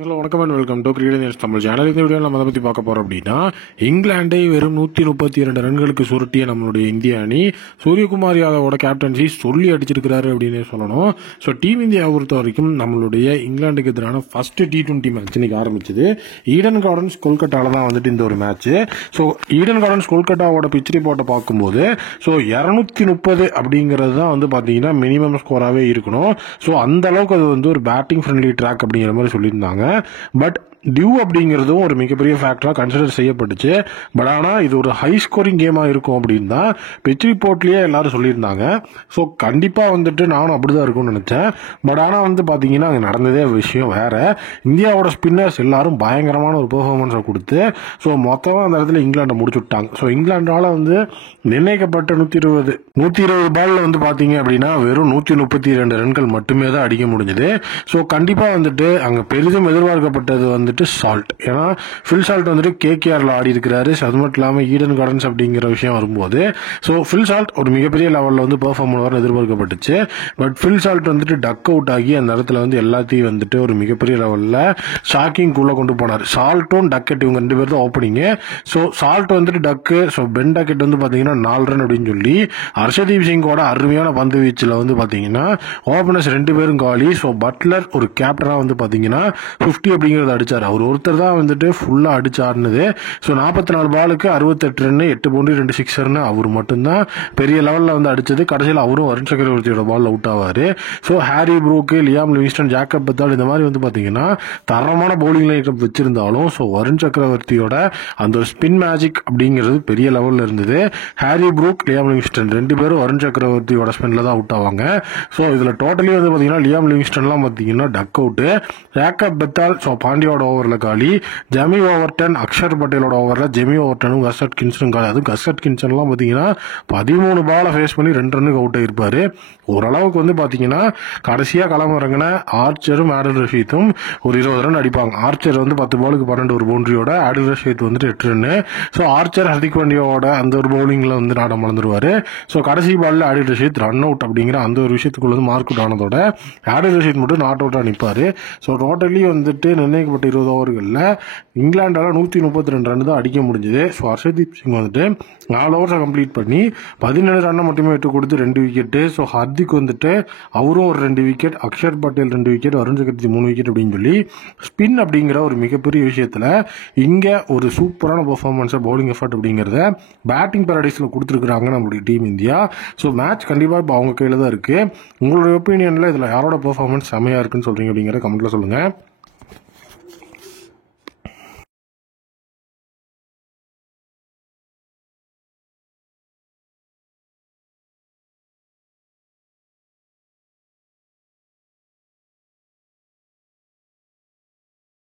Hello வணக்கம் and welcome to cricket news Tamil channel. இந்த video நம்ம அதை பற்றி பார்க்க போகிறோம் அப்படின்னா, இங்கிலாண்டை வெறும் 132 ரன்களுக்கு சுருட்டிய நம்மளுடைய இந்திய அணி சூரியகுமார் யாதவோட கேப்டன்சி சொல்லி அடிச்சிருக்கிறாரு அப்படின்னு சொல்லணும். ஸோ டீம் இந்தியா பொறுத்த வரைக்கும் நம்மளுடைய இங்கிலாந்துக்கு எதிரான ஃபர்ஸ்ட் T20 மேட்ச் இன்னைக்கு ஆரம்பிச்சது. ஈடன் கார்டன்ஸ் கொல்கட்டாவில் தான் வந்துட்டு இந்த ஒரு மேட்ச். ஸோ ஈடன் கார்டன்ஸ் கொல்கட்டாவோட பிச் ரிப்போர்ட்டை பார்க்கும்போது ஸோ 230 அப்படிங்கிறது தான் வந்து பார்த்தீங்கன்னா மினிமம் ஸ்கோராகவே இருக்கணும். ஸோ அந்த அளவுக்கு அது வந்து ஒரு பேட்டிங் ஃப்ரெண்ட்லி ட்ராக் அப்படிங்கிற மாதிரி சொல்லியிருந்தாங்க. பட் டியூ அப்படிங்கிறதும் ஒரு மிகப்பெரிய ஃபேக்டராக கன்சிடர் செய்யப்பட்டுச்சு. பட் ஆனால் இது ஒரு ஹை ஸ்கோரிங் கேமாக இருக்கும் அப்படின்னு தான் பிச் ரிப்போர்ட்லேயே எல்லாரும் சொல்லியிருந்தாங்க. ஸோ கண்டிப்பாக வந்துட்டு நானும் அப்படி தான் இருக்கும்னு நினச்சேன். பட் ஆனால் வந்து பார்த்தீங்கன்னா அங்கே நடந்ததே விஷயம் வேறு. இந்தியாவோட ஸ்பின்னர்ஸ் எல்லாரும் பயங்கரமான ஒரு பெர்ஃபார்மன்ஸை கொடுத்து ஸோ மொத்தமாக அந்த இடத்துல இங்கிலாண்டை முடிச்சு விட்டாங்க. ஸோ இங்கிலாண்டால் வந்து நிர்ணயிக்கப்பட்ட 120 பாலில் வந்து பார்த்தீங்க அப்படின்னா வெறும் 132 ரன்கள் மட்டுமே தான் அடிக்க முடிஞ்சது. ஸோ கண்டிப்பாக வந்துட்டு அங்கே பெரிதும் எதிர்பார்க்கப்பட்டது வந்துட்டு சால்ட். ஏன்னா ஃபில் சால்ட் வந்துட்டு KKRல ஆடி இருக்கிறாரு. அது மட்டும் இல்லாமல் ஈடன் கார்டன்ஸ் அப்படிங்கிற விஷயம் வரும்போது ஸோ ஃபில் சால்ட் ஒரு மிகப்பெரிய லெவலில் வந்து பெர்ஃபார்ம் பண்ணுவார்னு எதிர்பார்க்கப்பட்டுச்சு. பட் ஃபில் சால்ட் வந்துட்டு டக் அவுட் ஆகி அந்த இடத்துல வந்து எல்லாத்தையும் வந்துட்டு ஒரு மிகப்பெரிய லெவலில் ஷாக்கிங் குள்ள கொண்டு போனார். சால்ட்டும் டக்கெட் இவங்க 2 பேர் தான் ஓப்பனிங்கு. ஸோ சால்ட் வந்துட்டு டக்கு, ஸோ பென் டக்கெட் வந்து பார்த்தீங்கன்னா 4 ரன் அப்படின்னு சொல்லி ஹர்ஷதீப் சிங்கோட அருமையான பந்து வீச்சில் வந்து பார்த்தீங்கன்னா ஓபனர்ஸ் 2 பேரும் காலி. ஸோ பட்லர் ஒரு கேப்டனாக வந்து பார்த்தீங்கன்னா 50 அப்படிங்கிறத அடிச்சார். அவர் ஒருத்தர் தான் வந்துட்டு ஃபுல்லாக அடிச்சு ஆடினது. ஸோ 44 பாலுக்கு 68 ரன், 8 பவுண்டரி 2 சிக்ஸர்னு அவர் மட்டும்தான் பெரிய லெவலில் வந்து அடிச்சது. கடைசியில் அவரும் வருண் சக்கரவர்த்தியோட பால் அவுட் ஆவார். So Harry Brook, Liam Livingstone, Jacob Bethell இந்த மாதிரி வந்து பார்த்தீங்கன்னா தரமான பவுலிங் லைன் வச்சிருந்தாலும் ஸோ வருண் சக்கரவர்த்தியோட அந்த ஒரு ஸ்பின் மேஜிக் அப்படிங்கிறது பெரிய லெவலில் இருந்தது. ஹாரி ப்ரூக், லியாம் லிவிங்ஸ்டன் 2 பேரும் வருண் சக்கரவர்த்தியோட ஸ்பின்ல தான் அவுட் ஆவாங்க. ஸோ இதில் டோட்டலி வந்து பார்த்தீங்கன்னா லியாம் லிவிங்ஸ்டன்லாம் பார்த்தீங்கன்னா டக் அவுட்டு, ஜாக்கப் பத்தால் ஸோ பாண்டியோட ஓவரில் காலி, ஜெமி ஓவர்டன், அக்ஷர் பட்டேலோட ஓவரில் ஜெமி ஓவர்டனும் கஸ்டட் கின்சனும் காலி. அதுவும் கஸ்டட் கின்சன்லாம் பார்த்தீங்கன்னா 13 பாலை ஃபேஸ் பண்ணி 2 ரன்னுக்கு அவுட் ஆகிருப்பாரு. ஓரளவுக்கு வந்து பார்த்தீங்கன்னா கடைசியாக களமிறங்கின ஆர்ச்சரும் ஆடில் ரஷீத்தும் ஒரு 20 ரன் அடிப்பாங்க. ஆர்ச்சர் வந்து 10 பாலுக்கு 12 ஒரு பவுண்டரியோட, ஆடில் ரஷீத் வந்துட்டு 8 ரன்னு. ஸோ ஆர்ச்சர் ஹர்திக் பாண்டியாவோட அந்த ஒரு பவுலிங்கில் வந்து நாடம் மறந்துடுவார். ஸோ கடைசி பாலில் ஆடில் ரஷீத் ரன் அவுட் அப்படிங்கிற அந்த ஒரு விஷயத்துக்குள்ள வந்து மார்க் அவுட் ஆனதோட ஆடில் ரஷீத் மட்டும் நாட் அவுட்டாக நிற்பார். ஸோ டோட்டலி வந்துட்டு நிர்ணயிக்கப்பட்ட 20 ஓவர்களில் இங்கிலாண்டால் 132 ரன் தான் அடிக்க முடிஞ்சது. ஸோ ஹர்ஷதீப் சிங் வந்துட்டு 4 ஓவர்ஸை கம்ப்ளீட் பண்ணி 17 ரன்னை மட்டுமே விட்டு கொடுத்து 2 விக்கெட்டு. ஸோ ஹர்திக் வந்துட்டு அவரும் ஒரு 2 விக்கெட், அக்ஷர் பட்டேல் 2 விக்கெட், வருண் சக்கரவர்த்தி 3 விக்கெட் அப்படின்னு சொல்லி ஸ்பின் அப்படிங்கிற ஒரு மிகப்பெரிய விஷயத்தில் இங்கே ஒரு சூப்பரான பெர்ஃபார்மன்ஸை பவுலிங் எஃபர்ட் அப்படிங்கிறத பேட்டிங் பேரடைஸில் கொடுத்துருக்குறாங்க நம்மளுடைய டீம் இந்தியா. ஸோ மேட்ச் கண்டிப்பாக இப்போ அவங்க கையில் தான் இருக்குது. உங்களுடைய ஒப்பீனியனில் இதில் யாரோட பெர்ஃபார்மன்ஸ் செமையாக இருக்குன்னு சொல்கிறீங்க அப்படிங்கிற கமெண்ட்டில் சொல்லுங்கள்.